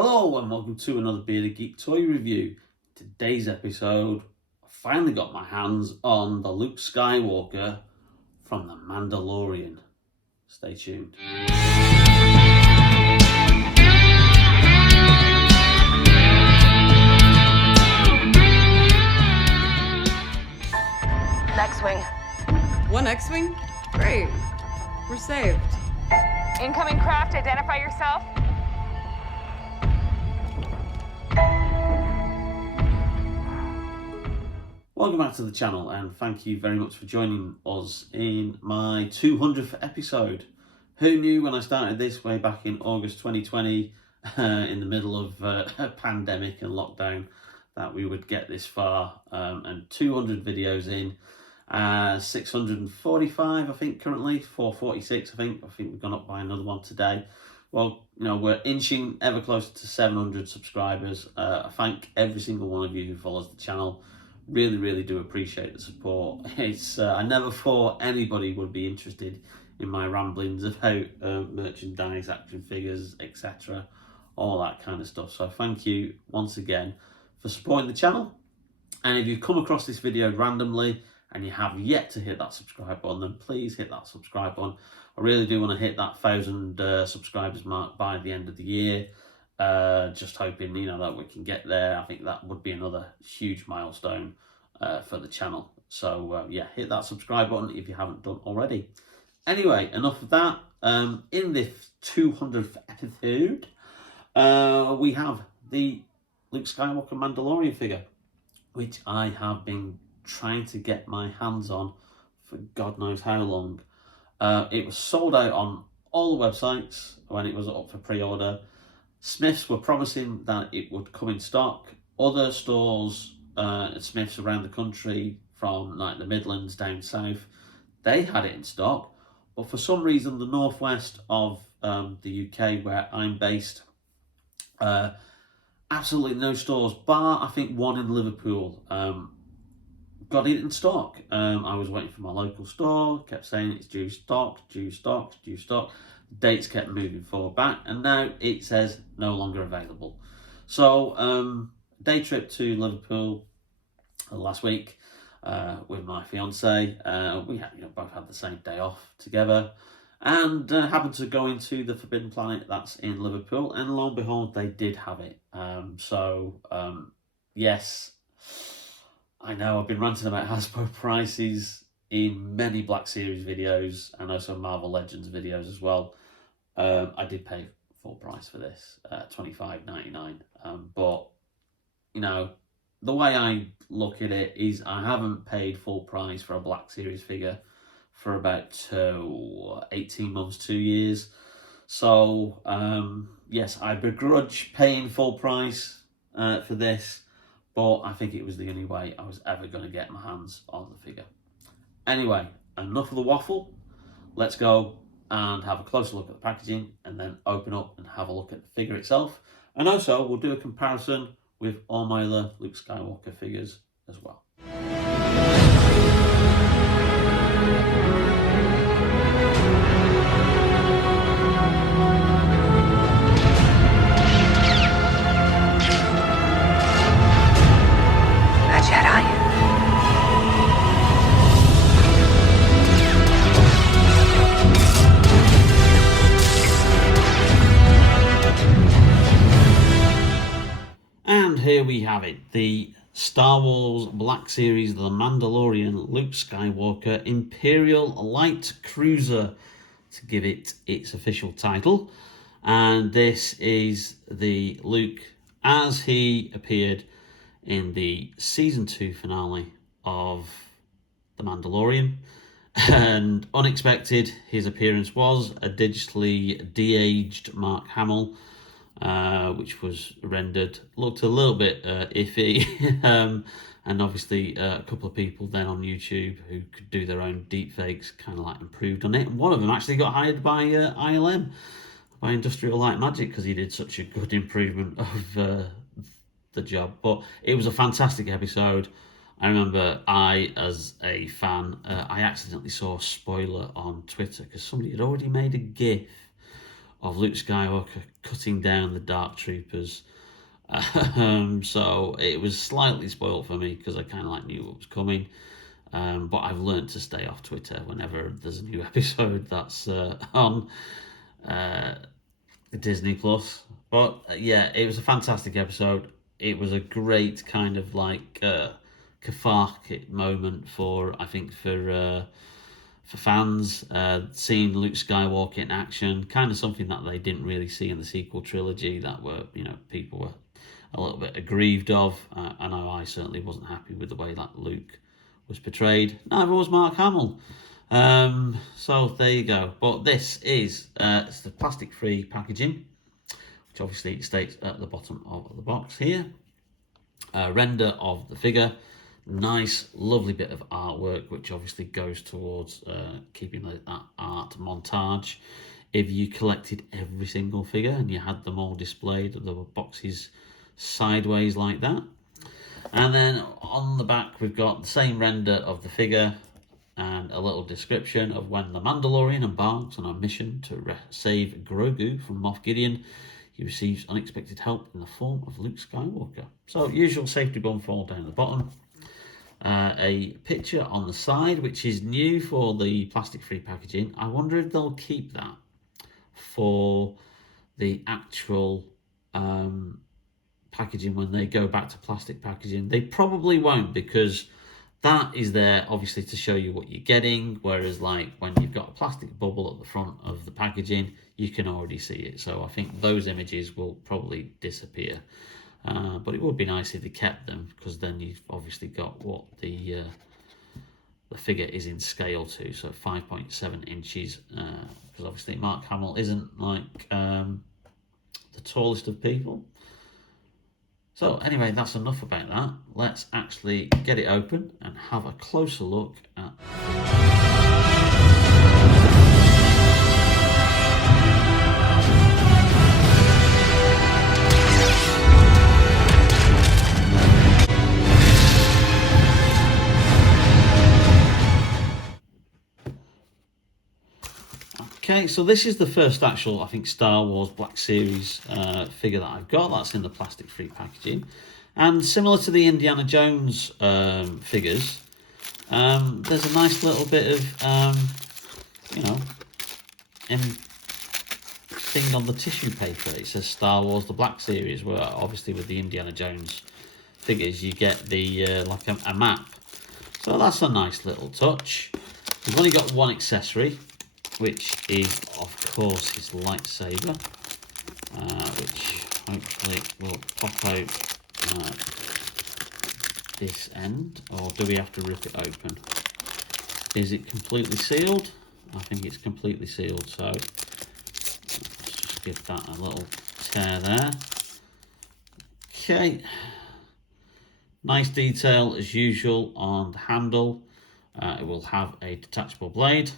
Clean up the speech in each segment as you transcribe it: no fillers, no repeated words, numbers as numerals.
Hello and welcome to another Bearded Geek toy review. Today's episode, I finally got my hands on the Luke Skywalker from the Mandalorian. Stay tuned. X-Wing. One X-Wing? Great. We're saved. Incoming craft, identify yourself. Welcome back to the channel and thank you very much for joining us in my 200th episode. Who knew when I started this way back in August 2020 in the middle of a pandemic and lockdown that we would get this far, and 200 videos in, 645 I think currently, 446 I think we've gone up by another one today. Well, you know, we're inching ever closer to 700 subscribers. I thank every single one of you who follows the channel. Really do appreciate the support. It's I never thought anybody would be interested in my ramblings about merchandise, action figures, etc., all that kind of stuff. So thank you once again for supporting the channel. And if you've come across this video randomly and you have yet to hit that subscribe button, then please hit that subscribe button. I really do want to hit that 1,000 subscribers mark by the end of the year. Just hoping, you know, that we can get there. I think that would be another huge milestone for the channel. So yeah, hit that subscribe button if you haven't done already. Anyway, enough of that. In this 200th episode, we have the Luke Skywalker Mandalorian figure, which I have been trying to get my hands on for God knows how long. It was sold out on all the websites when it was up for pre-order. Smiths were promising that it would come in stock. Other stores at Smiths around the country, from like the Midlands down south, they had it in stock. But for some reason, the northwest of the UK, where I'm based, absolutely no stores, bar I think one in Liverpool, got it in stock. I was waiting for my local store, kept saying it's due stock. Dates kept moving forward back, and now it says no longer available. So day trip to Liverpool last week with my fiance. We had, both had the same day off together, and happened to go into the Forbidden Planet that's in Liverpool, and lo and behold, they did have it. Yes, I know I've been ranting about Hasbro prices in many Black Series videos and also Marvel Legends videos as well. I did pay full price for this, $25.99. But, you know, the way I look at it is I haven't paid full price for a Black Series figure for about 18 months, 2 years. So, yes, I begrudge paying full price for this, but I think it was the only way I was ever going to get my hands on the figure. Anyway, enough of the waffle. Let's go and have a closer look at the packaging, and then open up and have a look at the figure itself. And also, we'll do a comparison with all my other Luke Skywalker figures as well. A Jedi. And here we have it, the Star Wars Black Series, the Mandalorian Luke Skywalker Imperial Light Cruiser, to give it its official title. And this is the Luke as he appeared in the Season 2 finale of The Mandalorian. And unexpected, his appearance was a digitally de-aged Mark Hamill, which was rendered, looked a little bit iffy, and obviously a couple of people then on YouTube who could do their own deepfakes kind of like improved on it. And one of them actually got hired by ILM, by Industrial Light Magic, because he did such a good improvement of the job. But it was a fantastic episode. I remember as a fan, I accidentally saw a spoiler on Twitter because somebody had already made a GIF of Luke Skywalker cutting down the Dark Troopers. So it was slightly spoiled for me because I kind of like knew what was coming. But I've learned to stay off Twitter whenever there's a new episode that's on Disney Plus. But yeah, it was a fantastic episode. It was a great kind of like cathartic moment for, I think, for fans, seeing Luke Skywalker in action, kind of something that they didn't really see in the sequel trilogy, that were, people were a little bit aggrieved of. I know I certainly wasn't happy with the way that Luke was portrayed. Neither was Mark Hamill. So there you go. But this is it's the plastic-free packaging, which obviously states at the bottom of the box here. Render of the figure. Nice, lovely bit of artwork, which obviously goes towards keeping that art montage. If you collected every single figure and you had them all displayed, there were boxes sideways like that. And then on the back, we've got the same render of the figure and a little description of when the Mandalorian embarks on a mission to save Grogu from Moff Gideon. He receives unexpected help in the form of Luke Skywalker. So, usual safety bun fold down the bottom. A picture on the side, which is new for the plastic-free packaging. I wonder if they'll keep that for the actual packaging when they go back to plastic packaging. They probably won't, because that is there obviously to show you what you're getting, whereas like when you've got a plastic bubble at the front of the packaging, you can already see it. So I think those images will probably disappear. But it would be nice if they kept them, because then you've obviously got what the figure is in scale to, so 5.7 inches, because obviously Mark Hamill isn't like the tallest of people. So anyway, that's enough about that. Let's actually get it open and have a closer look at... Okay, so this is the first actual, I think, Star Wars Black Series figure that I've got. That's in the plastic-free packaging. And similar to the Indiana Jones figures, there's a nice little bit of, thing on the tissue paper. It says Star Wars The Black Series, where obviously with the Indiana Jones figures, you get the like a map. So that's a nice little touch. We've only got one accessory, which is, of course, his lightsaber, which hopefully will pop out this end. Or do we have to rip it open? Is it completely sealed? I think it's completely sealed, so let's just give that a little tear there. Okay, nice detail as usual on the handle. It will have a detachable blade.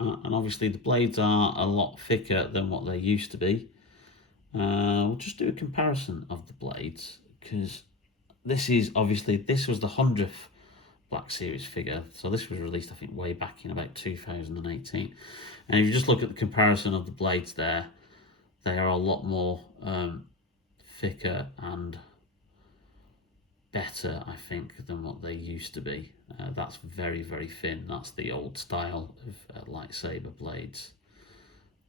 And obviously the blades are a lot thicker than what they used to be. We'll just do a comparison of the blades, because this was the 100th Black Series figure. So this was released, I think, way back in about 2018. And if you just look at the comparison of the blades there, they are a lot more thicker and better, I think, than what they used to be. That's very, very thin. That's the old style of lightsaber blades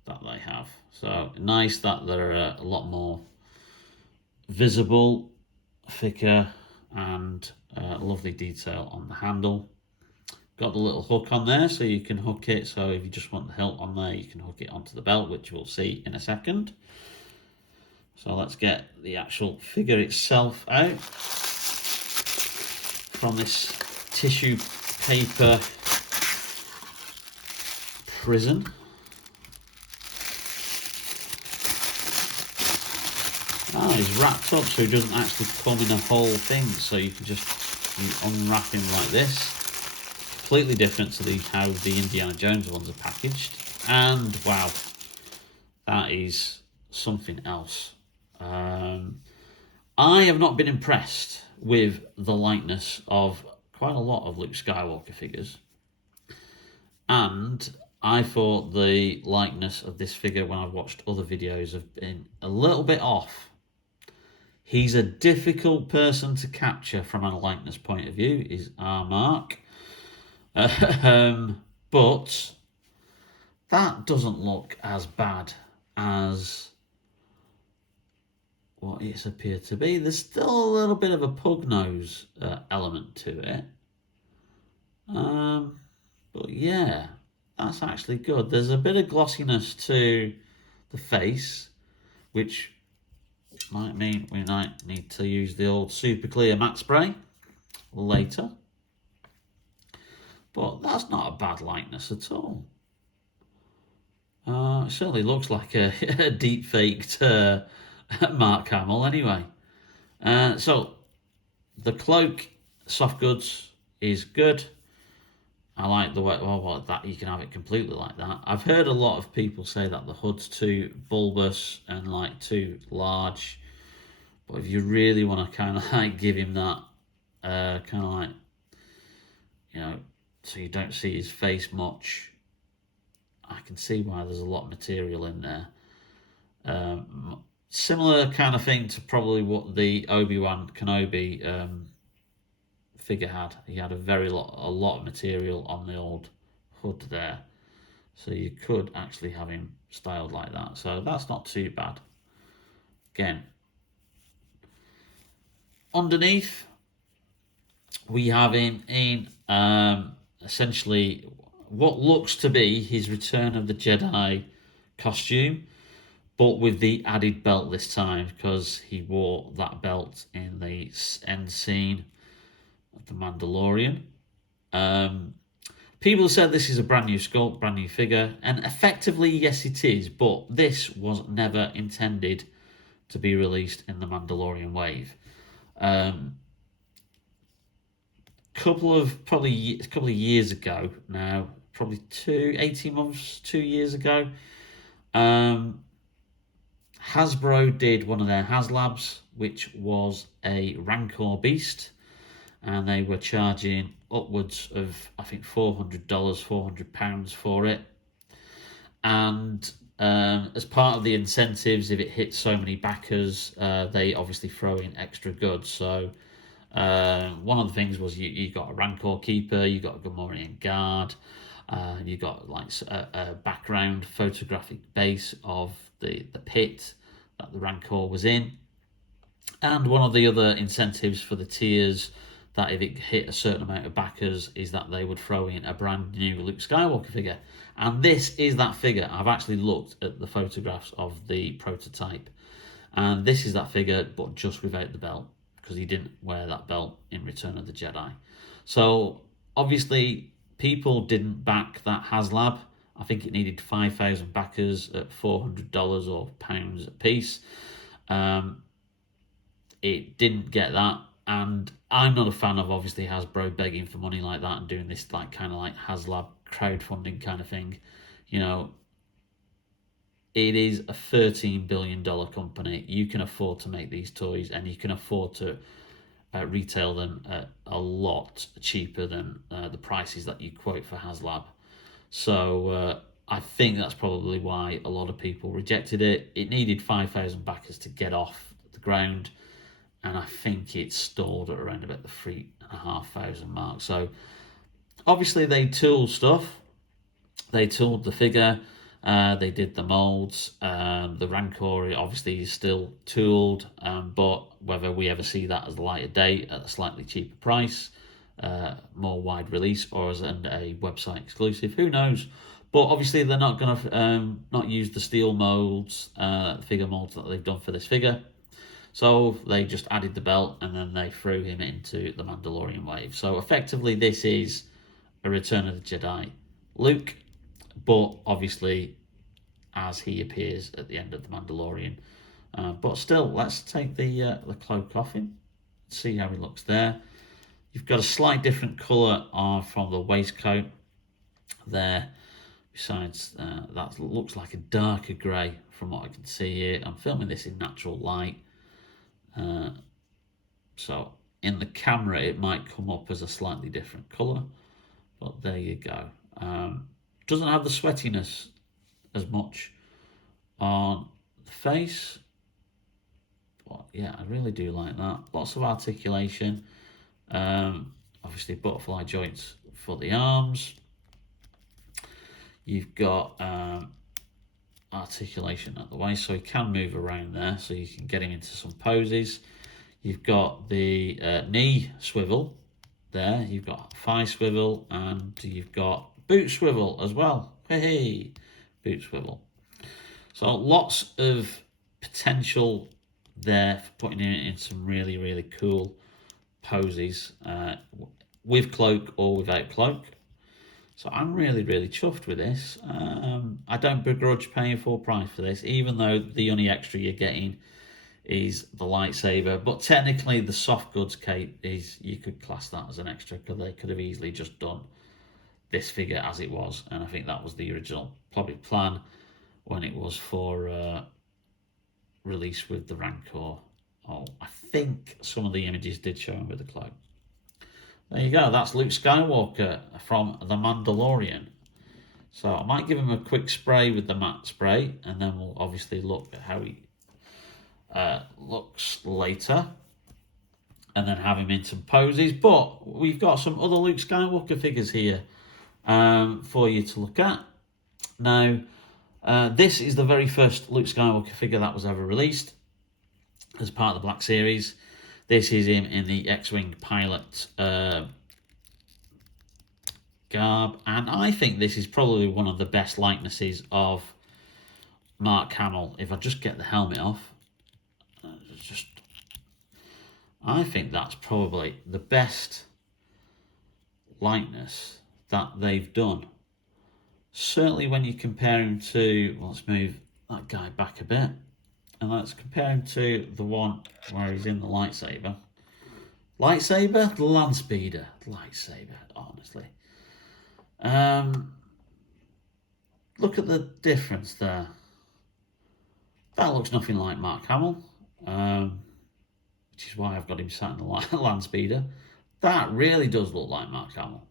that they have. So nice that they're a lot more visible, thicker, and lovely detail on the handle. Got the little hook on there, so you can hook it. So if you just want the hilt on there, you can hook it onto the belt, which we'll see in a second. So let's get the actual figure itself out from this tissue paper prison. He's wrapped up so he doesn't actually come in a whole thing, so you can just unwrap him like this. Completely different to how the Indiana Jones ones are packaged. And wow, that is something else. I have not been impressed with the likeness of quite a lot of Luke Skywalker figures. And I thought the likeness of this figure when I've watched other videos have been a little bit off. He's a difficult person to capture from a likeness point of view, is our Mark. But that doesn't look as bad as what it's appeared to be. There's still a little bit of a pug nose element to it. But yeah, that's actually good. There's a bit of glossiness to the face, which might mean we might need to use the old super clear matte spray later. But that's not a bad likeness at all. It certainly looks like a deep faked Mark Hamill anyway. So the cloak, soft goods, is good. I like the way, well, that you can have it completely like that. I've heard a lot of people say that the hood's too bulbous and like too large. But if you really want to kind of like give him that, kind of like, so you don't see his face much, I can see why there's a lot of material in there. Similar kind of thing to probably what the Obi-Wan Kenobi figure had. He had a lot of material on the old hood there, so you could actually have him styled like that. So that's not too bad. Again, underneath we have him in essentially what looks to be his Return of the Jedi costume, but with the added belt this time, because he wore that belt in the end scene of The Mandalorian. People said this is a brand new sculpt, brand new figure, and effectively, yes, it is, but this was never intended to be released in the Mandalorian wave. Couple of years ago now, probably 18 months, 2 years ago, Hasbro did one of their HasLabs, which was a Rancor beast, and they were charging upwards of, I think, $400, £400 for it. And as part of the incentives, if it hits so many backers, they obviously throw in extra goods. So one of the things was you got a Rancor keeper, you got a Gamorrean guard, you got like a background photographic base of the pit that the Rancor was in. And one of the other incentives for the tiers, that if it hit a certain amount of backers, is that they would throw in a brand new Luke Skywalker figure. And this is that figure. I've actually looked at the photographs of the prototype, and this is that figure, but just without the belt, because he didn't wear that belt in Return of the Jedi. So obviously people didn't back that HasLab. I think it needed 5,000 backers at $400 or pounds a piece. It didn't get that, and I'm not a fan of obviously Hasbro begging for money like that and doing this like kind of like HasLab crowdfunding kind of thing. It is a $13 billion company. You can afford to make these toys, and you can afford to retail them at a lot cheaper than the prices that you quote for HasLab. So I think that's probably why a lot of people rejected it. It needed 5,000 backers to get off the ground, and I think it stalled at around about the 3,500 mark. So obviously they tooled stuff. They tooled the figure. They did the molds. The Rancor obviously is still tooled, but whether we ever see that as a lighter date at a slightly cheaper price, more wide release, or as a website exclusive, who knows? But obviously they're not going to not use the steel molds, the figure molds that they've done for this figure. So they just added the belt, and then they threw him into the Mandalorian wave. So effectively this is a Return of the Jedi Luke, but obviously as he appears at the end of the Mandalorian. But still, let's take the cloak off him, see how he looks there. You've got a slight different colour from the waistcoat there. Besides, that looks like a darker grey from what I can see here. I'm filming this in natural light, so in the camera it might come up as a slightly different colour, but there you go. Doesn't have the sweatiness as much on the face. But yeah, I really do like that. Lots of articulation. Obviously butterfly joints for the arms. You've got articulation at the waist, so he can move around there, so you can get him into some poses. You've got the knee swivel there, you've got thigh swivel, and you've got boot swivel as well. Hey, boot swivel. So lots of potential there for putting it in some really, really cool poses with cloak or without cloak. So I'm really, really chuffed with this. I don't begrudge paying full price for this, even though the only extra you're getting is the lightsaber. But technically the soft goods cape is, you could class that as an extra, because they could have easily just done this figure as it was. And I think that was the original probably plan when it was for release with the Rancor. Oh, I think some of the images did show him with the cloak. There you go, that's Luke Skywalker from The Mandalorian. So I might give him a quick spray with the matte spray, and then we'll obviously look at how he looks later, and then have him in some poses. But we've got some other Luke Skywalker figures here for you to look at. Now, this is the very first Luke Skywalker figure that was ever released as part of the Black Series. This is him in the X-Wing pilot garb, and I think this is probably one of the best likenesses of Mark Hamill. If I just get the helmet off, I think that's probably the best likeness that they've done. Certainly when you compare him to, let's move that guy back a bit, and let's compare him to the one where he's in the lightsaber. Lightsaber? The land speeder. Lightsaber, honestly. Look at the difference there. That looks nothing like Mark Hamill, which is why I've got him sat in the land speeder. That really does look like Mark Hamill.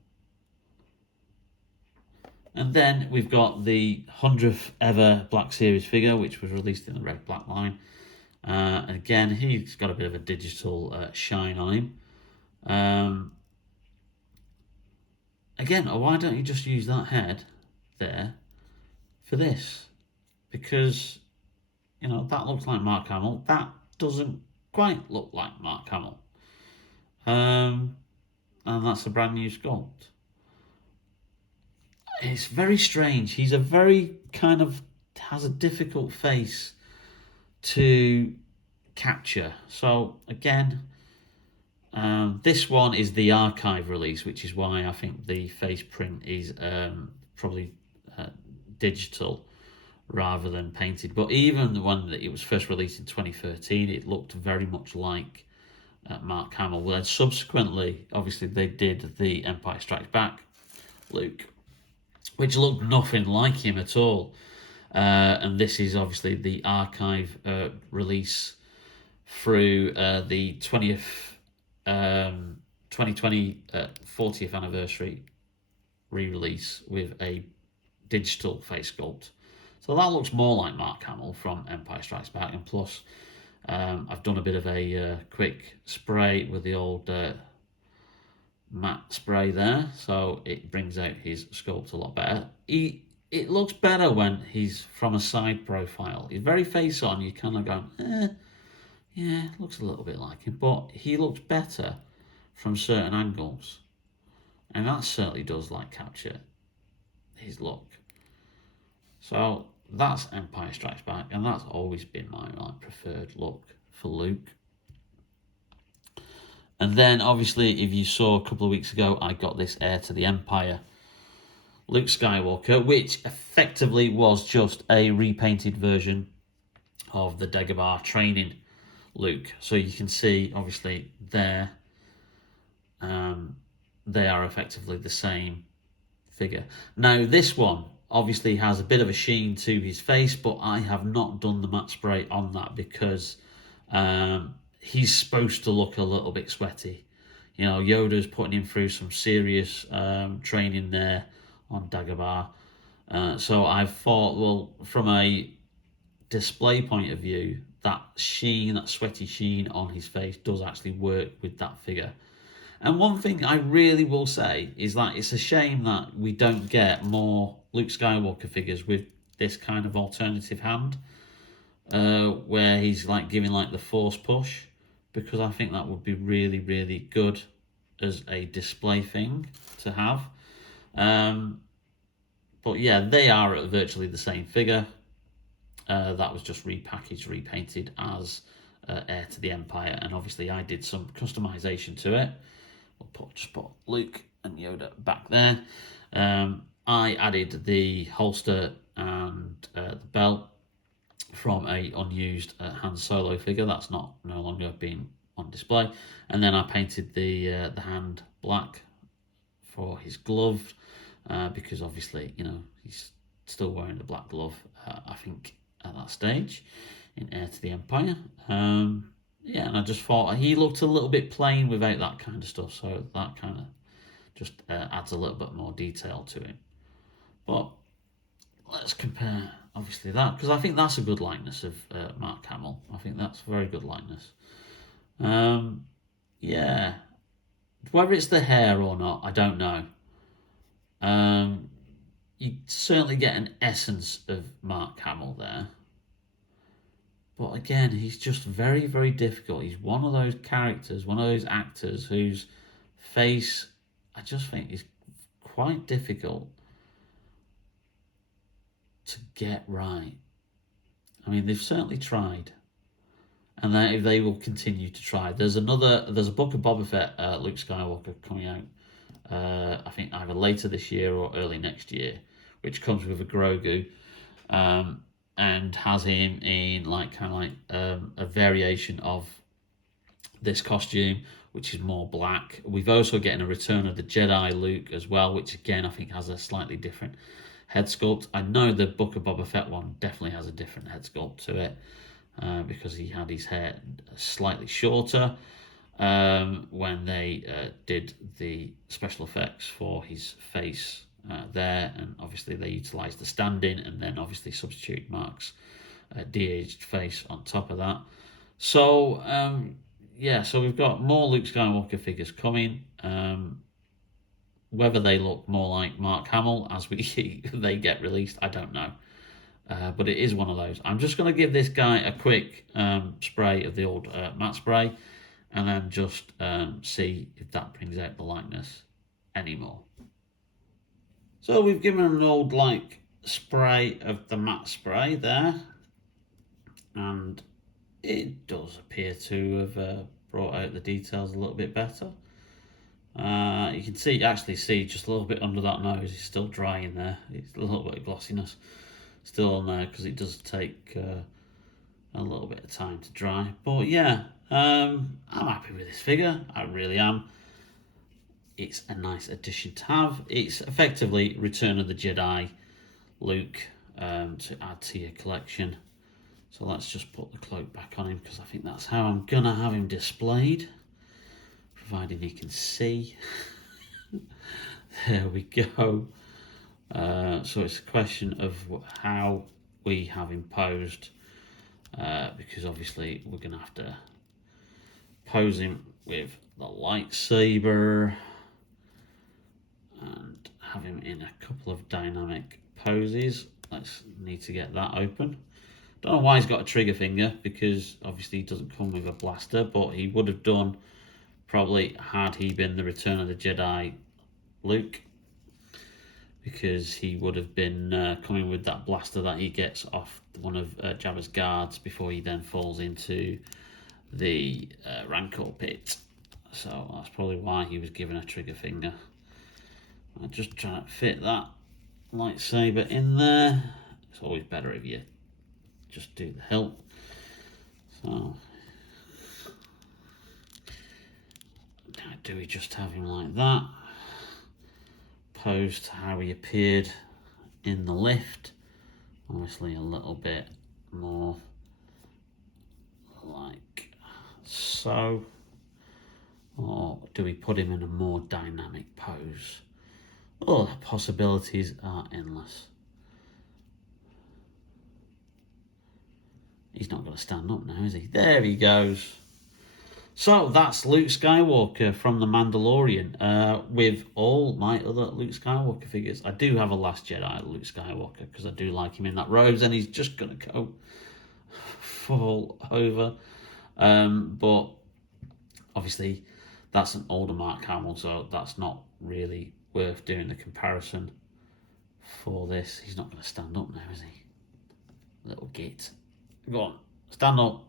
And then we've got the 100th ever Black Series figure, which was released in the red black line. And again, he's got a bit of a digital shine on him. Again, why don't you just use that head there for this? Because, you know, that looks like Mark Hamill. That doesn't quite look like Mark Hamill. And that's a brand new sculpt. It's very strange. He's a very kind of, has a difficult face to capture. So again, this one is the archive release, which is why I think the face print is probably digital rather than painted. But even the one that it was first released in 2013, it looked very much like Mark Hamill. Well, then subsequently, obviously, they did the Empire Strikes Back Luke, which looked nothing like him at all. And this is obviously the archive release through the 2020 40th anniversary re-release with a digital face sculpt. So that looks more like Mark Hamill from Empire Strikes Back. And plus, I've done a bit of a quick spray with the old matte spray there, so it brings out his sculpt a lot better. It looks better when he's from a side profile. He's very face on, you kind of go, yeah, looks a little bit like him, but he looks better from certain angles, and that certainly does like capture his look. So that's Empire Strikes Back, and that's always been my preferred look for Luke. And then, obviously, if you saw a couple of weeks ago, I got this Heir to the Empire Luke Skywalker, which effectively was just a repainted version of the Dagobah training Luke. So you can see, obviously, there, they are effectively the same figure. Now, this one obviously has a bit of a sheen to his face, but I have not done the matte spray on that because he's supposed to look a little bit sweaty. You know, Yoda's putting him through some serious training there on Dagobah. So I thought, well, from a display point of view, that sheen, that sweaty sheen on his face does actually work with that figure. And one thing I really will say is that it's a shame that we don't get more Luke Skywalker figures with this kind of alternative hand, where he's like giving like the force push, because I think that would be really, really good as a display thing to have. But yeah, they are virtually the same figure. That was just repackaged, repainted as Heir to the Empire, and obviously I did some customization to it. Just put Luke and Yoda back there. I added the holster and the belt from a unused Han Solo figure that's no longer being on display, and then I painted the hand black for his glove, because obviously he's still wearing the black glove. I think at that stage in Heir to the Empire. Yeah, and I just thought he looked a little bit plain without that kind of stuff, so that kind of just adds a little bit more detail to him. But let's compare, obviously, that, because I think that's a good likeness of Mark Hamill. I think that's a very good likeness. Yeah, whether it's the hair or not, I don't know. You certainly get an essence of Mark Hamill there. But again, he's just very, very difficult. He's one of those characters, one of those actors whose face, I just think, is quite difficult to get right. I mean, they've certainly tried, and they will continue to try. There's a Book of Boba Fett, Luke Skywalker, coming out. I think either later this year or early next year, which comes with a Grogu. And has him in a variation of this costume, which is more black. We've also getting a Return of the Jedi Luke as well, which again I think has a slightly different head sculpt. I know the Book of Boba Fett one definitely has a different head sculpt to it, because he had his hair slightly shorter when they did the special effects for his face. There, and obviously they utilised the stand-in and then obviously substitute Mark's de-aged face on top of that. So yeah, so we've got more Luke Skywalker figures coming. Whether they look more like Mark Hamill as they get released, I don't know. But it is one of those. I'm just going to give this guy a quick spray of the old matte spray, and then just see if that brings out the likeness anymore. So we've given him an old spray of the matte spray there, and it does appear to have brought out the details a little bit better. You can actually see just a little bit under that nose, he's still dry in there. It's a little bit of glossiness still on there, because it does take a little bit of time to dry. But yeah, I'm happy with this figure, I really am. It's a nice addition to have. It's effectively Return of the Jedi Luke to add to your collection. So let's just put the cloak back on him, because I think that's how I'm going to have him displayed, providing you can see. There we go. So it's a question of how we have him posed, because obviously we're going to have to pose him with the lightsaber and have him in a couple of dynamic poses. Let's need to get that open. Don't know why he's got a trigger finger, because obviously he doesn't come with a blaster, but he would have done probably had he been the Return of the Jedi Luke, because he would have been coming with that blaster that he gets off one of Jabba's guards before he then falls into the Rancor pit. So that's probably why he was given a trigger finger. I'm just trying to fit that lightsaber in there. It's always better if you just do the hilt. So now do we just have him like that, posed to how he appeared in the lift? Obviously a little bit more like so, or do we put him in a more dynamic pose? Oh, the possibilities are endless. He's not going to stand up now, is he? There he goes. So that's Luke Skywalker from The Mandalorian, with all my other Luke Skywalker figures. I do have a Last Jedi Luke Skywalker, because I do like him in that robes, and he's just going to go fall over. But obviously, that's an older Mark Hamill, so that's not really worth doing the comparison for this. He's not going to stand up now, is he? Little git. Go on, stand up.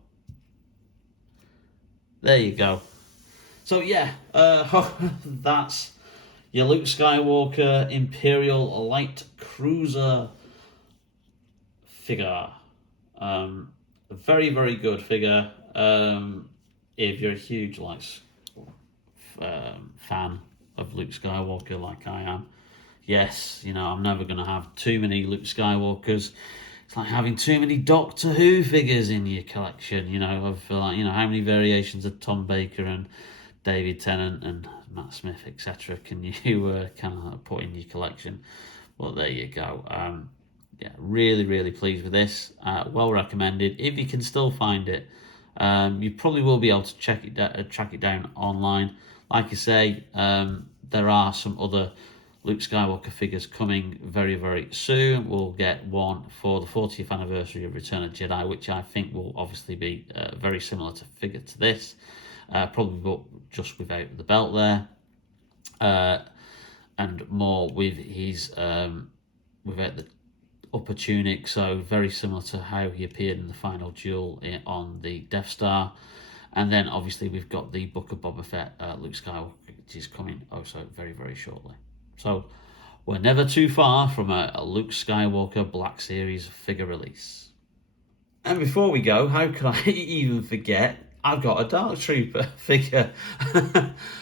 There you go. So yeah, that's your Luke Skywalker Imperial Light Cruiser figure. A very, very good figure. If you're a huge fan of Luke Skywalker like I am, yes, you know, I'm never going to have too many Luke Skywalkers. It's like having too many Doctor Who figures in your collection, you know, of like, you know, how many variations of Tom Baker and David Tennant and Matt Smith, etc. can you kind of put in your collection? Well, there you go. Yeah, really, really pleased with this. Well recommended. If you can still find it, you probably will be able to track it down online. Like I say, there are some other Luke Skywalker figures coming very, very soon. We'll get one for the 40th anniversary of Return of Jedi, which I think will obviously be very similar figure to this, probably just without the belt there, and more with his without the upper tunic, so very similar to how he appeared in the final duel on the Death Star. And then obviously we've got the Book of Boba Fett Luke Skywalker, which is coming also very, very shortly. So we're never too far from a Luke Skywalker Black Series figure release. And before we go, how could I even forget, I've got a Dark Trooper figure.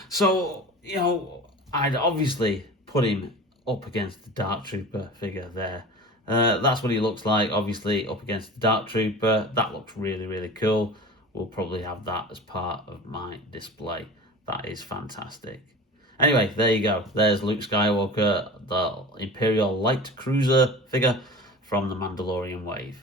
So, you know, I'd obviously put him up against the Dark Trooper figure there. That's what he looks like, obviously, up against the Dark Trooper. That looks really, really cool. We'll probably have that as part of my display. That is fantastic. Anyway, there you go. There's Luke Skywalker, the Imperial Light Cruiser figure from the Mandalorian wave.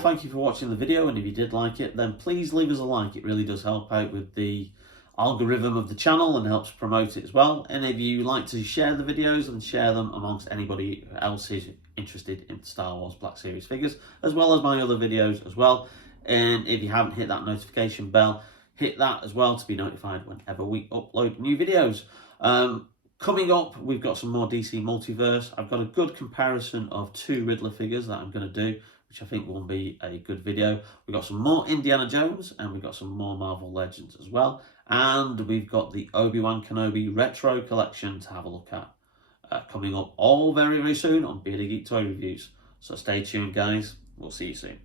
Thank you for watching the video, and if you did like it, then please leave us a like. It really does help out with the algorithm of the channel and helps promote it as well. And if you like to share the videos, and share them amongst anybody else who's interested in Star Wars Black Series figures, as well as my other videos as well. And if you haven't hit that notification bell, hit that as well to be notified whenever we upload new videos. Coming up, we've got some more DC Multiverse. I've got a good comparison of 2 Riddler figures that I'm going to do, which I think will be a good video. We've got some more Indiana Jones, and we've got some more Marvel Legends as well. And we've got the Obi-Wan Kenobi Retro Collection to have a look at. Coming up all very, very soon on Bearded Geek Toy Reviews. So stay tuned, guys. We'll see you soon.